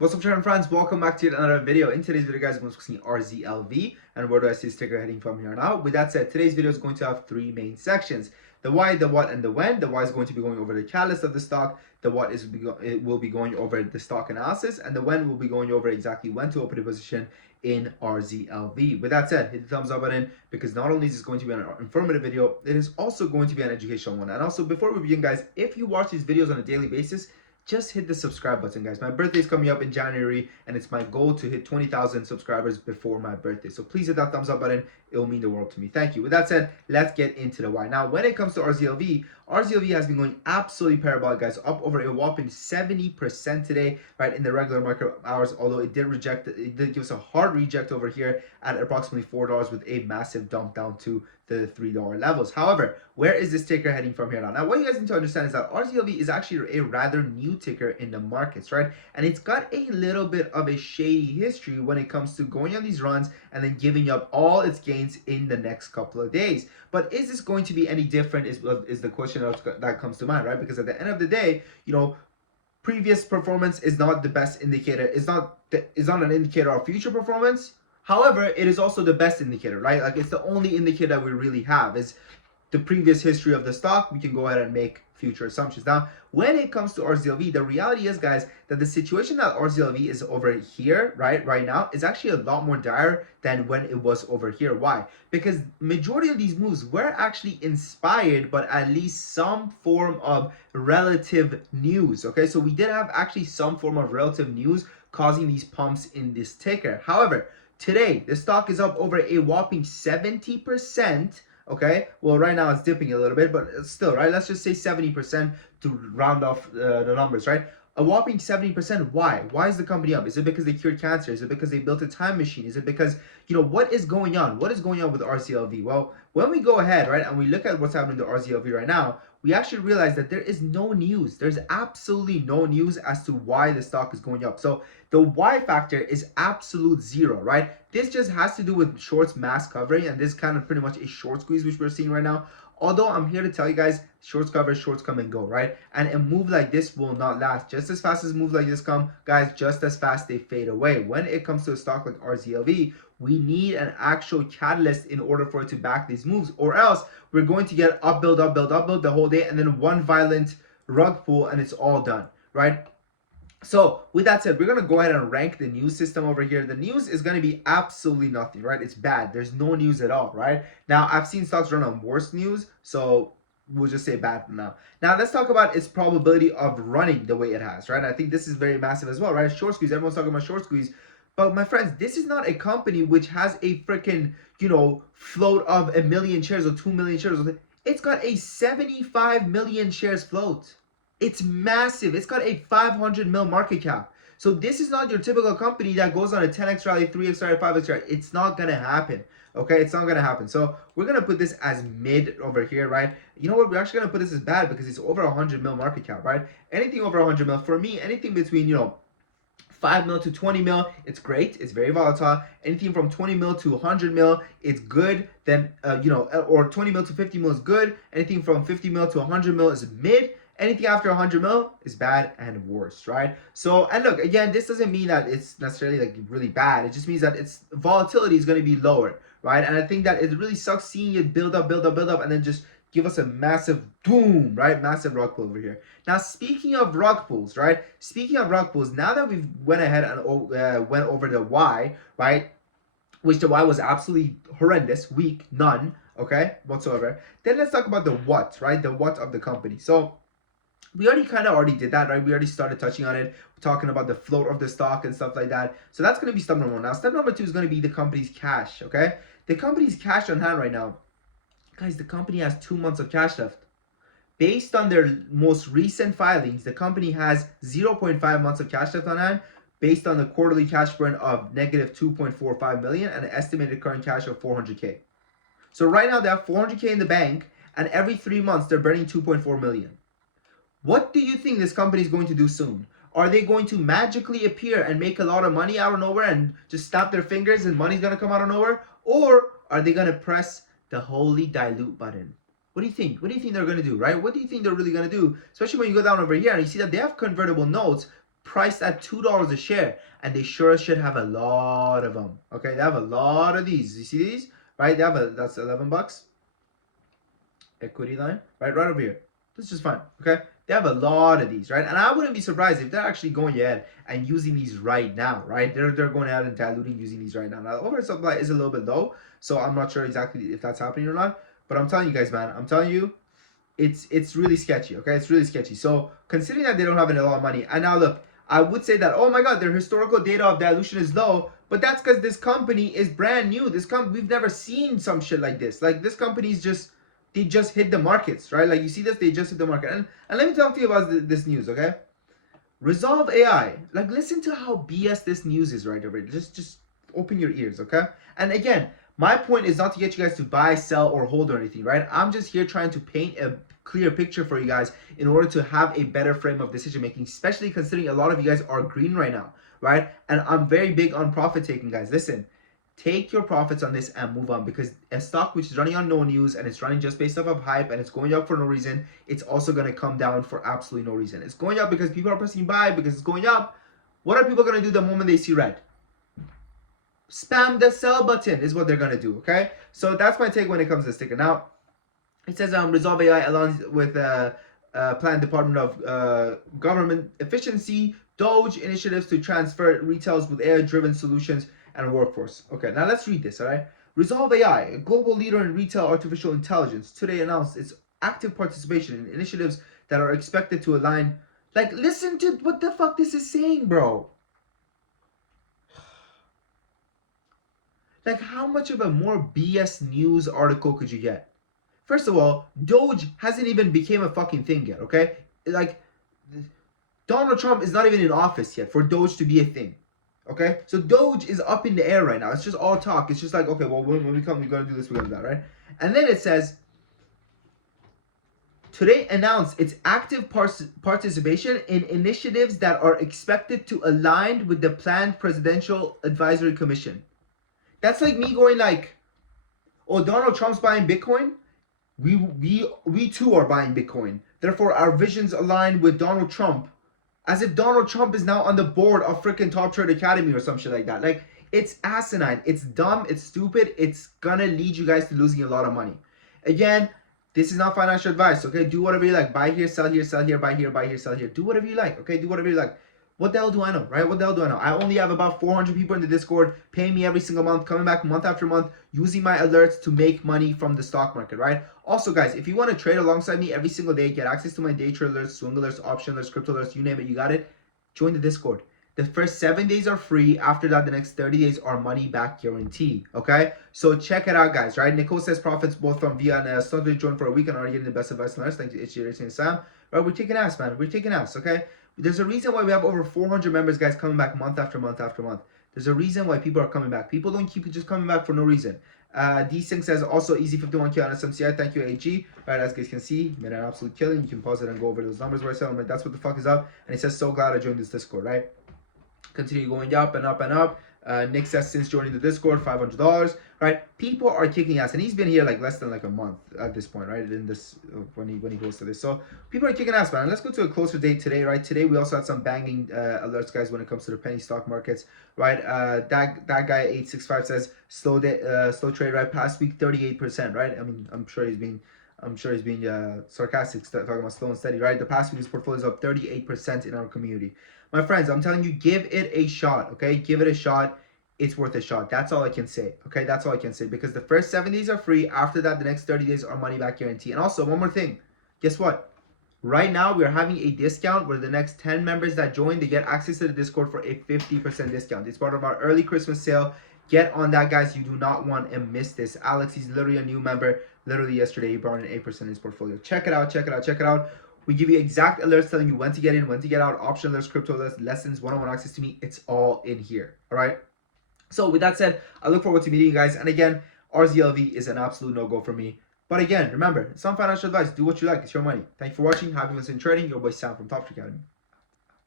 What's up, channel friends? Welcome back to yet another video. In today's video, guys, I'm going to be discussing Rzlv and where do I see this ticker heading from here on out. With that said, today's video is going to have three main sections: the why, the what, and the when. The why is going to be going over the catalyst of the stock. The what is it will be going over the stock analysis, and the when will be going over exactly when to open a position in Rzlv. With that said, hit the thumbs up button because not only is this going to be an informative video, it is also going to be an educational one. And also, before we begin, guys, if you watch these videos on a daily basis, just hit the subscribe button, guys. My birthday is coming up in January, and it's my goal to hit 20,000 subscribers before my birthday. So please hit that thumbs up button. It will mean the world to me. Thank you. With that said, let's get into the why. Now, when it comes to Rzlv, Rzlv has been going absolutely parabolic, guys, up over a whopping 70% today, right, in the regular market hours, although it did give us a hard reject over here at approximately $4 with a massive dump down to the $3 levels. However, where is this ticker heading from here now? Now, what you guys need to understand is that Rzlv is actually a rather new ticker in the markets, right? And it's got a little bit of a shady history when it comes to going on these runs and then giving up all its gains in the next couple of days. But is this going to be any different is the question that comes to mind, right? Because at the end of the day, previous performance is not the best indicator. It's not an indicator of future performance. However, it is also the best indicator, right? Like, it's the only indicator that we really have is the previous history of the stock. We can go ahead and make future assumptions. Now, when it comes to Rzlv, the reality is, guys, that the situation that Rzlv is over here, right now, is actually a lot more dire than when it was over here. Why? Because majority of these moves were actually inspired, but at least some form of relative news. Okay, so we did have actually some form of relative news causing these pumps in this ticker. However, today, the stock is up over a whopping 70%. Okay, well, right now it's dipping a little bit, but still, right? Let's just say 70% to round off the numbers, right? A whopping 70%. Why? Why is the company up? Is it because they cured cancer? Is it because they built a time machine? Is it because, what is going on? What is going on with Rzlv? Well, when we go ahead, right, and we look at what's happening to Rzlv right now, we actually realize that there is no news. There's absolutely no news as to why the stock is going up. So the why factor is absolute zero, right? This just has to do with shorts mass covering, and this kind of pretty much a short squeeze which we're seeing right now. Although I'm here to tell you guys, shorts cover, shorts come and go, right? And a move like this will not last. Just as fast as moves like this come, guys, just as fast they fade away. When it comes to a stock like Rzlv, we need an actual catalyst in order for it to back these moves, or else we're going to get up build the whole day, and then one violent rug pull and it's all done, right? So with that said, we're going to go ahead and rank the news system over here. The news is going to be absolutely nothing, right? It's bad. There's no news at all, right? Now, I've seen stocks run on worse news, so we'll just say bad for now. Now, let's talk about its probability of running the way it has, right? I think this is very massive as well, right? Short squeeze. Everyone's talking about short squeeze. But my friends, this is not a company which has a freaking, float of 1 million shares or 2 million shares. It's got a 75 million shares float. It's massive. It's got a 500 mil market cap. So this is not your typical company that goes on a 10x rally, 3x rally, 5x rally. It's not going to happen. Okay, it's not going to happen. So we're going to put this as mid over here, right? You know what? We're actually going to put this as bad because it's over 100 mil market cap, right? Anything over 100 mil, for me, anything between, 5 mil to 20 mil, it's great. It's very volatile. Anything from 20 mil to 100 mil, it's good. Then, or 20 mil to 50 mil is good. Anything from 50 mil to 100 mil is mid. Anything after 100 mil is bad and worse, right? So, and look, again, this doesn't mean that it's necessarily like really bad. It just means that its volatility is going to be lower, right? And I think that it really sucks seeing it build up, and then just give us a massive boom, right? Massive rug pull over here. Now, speaking of rug pulls, right? Speaking of rug pulls, now that we've went ahead and went over the why, right? Which the why was absolutely horrendous, weak, none, okay, whatsoever. Then let's talk about the what, right? The what of the company. So we already did that, right? We already started touching on it, talking about the float of the stock and stuff like that. So that's going to be step number one. Now, step number two is going to be the company's cash, okay? The company's cash on hand right now, guys, the company has 2 months of cash left. Based on their most recent filings, the company has 0.5 months of cash left on hand, based on the quarterly cash burn of negative 2.45 million and an estimated current cash of 400K. So right now they have 400K in the bank, and every 3 months they're burning 2.4 million. What do you think this company is going to do soon? Are they going to magically appear and make a lot of money out of nowhere and just snap their fingers and money's going to come out of nowhere? Or are they going to press the holy dilute button? What do you think? What do you think they're going to do, right? What do you think they're really going to do? Especially when you go down over here and you see that they have convertible notes priced at $2 a share, and they sure should have a lot of them. Okay, they have a lot of these. You see these? Right? They have that's $11. Equity line, right over here. This is fine. Okay, they have a lot of these, right? And I wouldn't be surprised if they're actually going ahead and using these right now, right? They're going ahead and diluting using these right now. Now, oversupply is a little bit low, so I'm not sure exactly if that's happening or not. But I'm telling you guys, man, I'm telling you, it's really sketchy. Okay, it's really sketchy. So considering that they don't have a lot of money, and now look, I would say that, oh my God, their historical data of dilution is low, but that's because this company is brand new. We've never seen some shit like this. Like, this company's they just hit the markets, right? Like, you see this, they just hit the market. And let me talk to you about this news, okay? Rzlv AI. Like, listen to how BS this news is right over here. Just open your ears, okay? And again, my point is not to get you guys to buy, sell, or hold or anything, right? I'm just here trying to paint a clear picture for you guys in order to have a better frame of decision making, especially considering a lot of you guys are green right now, right? And I'm very big on profit taking, guys. Listen, take your profits on this and move on, because a stock which is running on no news and it's running just based off of hype and it's going up for no reason, it's also going to come down for absolutely no reason. It's going up because people are pressing buy because it's going up. What are people going to do the moment they see red? Spam the sell button is what they're going to do, okay? So that's my take when it comes to sticker. Now, it says Rzlv AI along with planned Department of Government Efficiency, Doge initiatives to transfer retails with AI-driven solutions and workforce. Okay, now let's read this, all right? Rzlv AI, a global leader in retail artificial intelligence, today announced its active participation in initiatives that are expected to align. Like, listen to what the fuck this is saying, bro. Like, how much of a more BS news article could you get? First of all, Doge hasn't even became a fucking thing yet, okay? Like, Donald Trump is not even in office yet for Doge to be a thing, okay? So Doge is up in the air right now. It's just all talk. It's just like, okay, well, when we come, we're going to do this, we're going to do that, right? And then it says, today announced its active participation in initiatives that are expected to align with the planned Presidential Advisory Commission. That's like me going like, oh, Donald Trump's buying Bitcoin? We too are buying Bitcoin. Therefore, our visions align with Donald Trump. As if Donald Trump is now on the board of freaking Top Trade Academy or some shit like that. Like, it's asinine. It's dumb. It's stupid. It's gonna lead you guys to losing a lot of money. Again, this is not financial advice, okay? Do whatever you like. Buy here, sell here, buy here, sell here. Do whatever you like, okay? Do whatever you like. What the hell do I know, right? What the hell do I know? I only have about 400 people in the Discord paying me every single month, coming back month after month, using my alerts to make money from the stock market, right? Also, guys, if you want to trade alongside me every single day, get access to my day trade alerts, swing alerts, option alerts, crypto alerts, you name it, you got it, join the Discord. The first 7 days are free. After that, the next 30 days are money back guarantee, okay? So check it out, guys, right? Nicole says profits both from Via and started to join for a week and already getting the best advice on us. Thank you, Itchy Racing and Sam. Right, we're taking ass, man. We're taking ass, okay? There's a reason why we have over 400 members, guys, coming back month after month after month. There's a reason why people are coming back. People don't keep just coming back for no reason. D-Sync says also easy 51K on SMCI. Thank you, AG. Right, as you guys can see, made an absolute killing. You can pause it and go over those numbers where I said, like, that's what the fuck is up. And he says, so glad I joined this Discord, right? Continue going up and up and up. Nick says, since joining the Discord, $500, right? People are kicking ass, and he's been here like less than like a month at this point, right? In this when he goes to this, so people are kicking ass, man. And let's go to a closer date today, right? Today we also had some banging alerts, guys, when it comes to the penny stock markets, right? That guy 865 says slow trade, right? Past week 38%, right? I mean, I'm sure he's being sarcastic, talking about slow and steady, right? The past week his portfolio is up 38% in our community. My friends, I'm telling you, give it a shot, okay? Give it a shot. It's worth a shot. That's all I can say, okay? That's all I can say, because the first 7 days are free. After that, the next 30 days are money back guarantee. And also, one more thing. Guess what? Right now, we're having a discount where the next 10 members that join, they get access to the Discord for a 50% discount. It's part of our early Christmas sale. Get on that, guys. You do not want to miss this. Alex, he's literally a new member. Literally yesterday, he brought in 8% in his portfolio. Check it out, check it out, check it out. We give you exact alerts telling you when to get in, when to get out, option alerts, crypto alerts, lessons, one-on-one access to me. It's all in here, all right? So with that said, I look forward to meeting you guys. And again, Rzlv is an absolute no-go for me. But again, remember, some financial advice. Do what you like. It's your money. Thank you for watching. Happy listening trading. Your boy Sam from Top Trade Academy.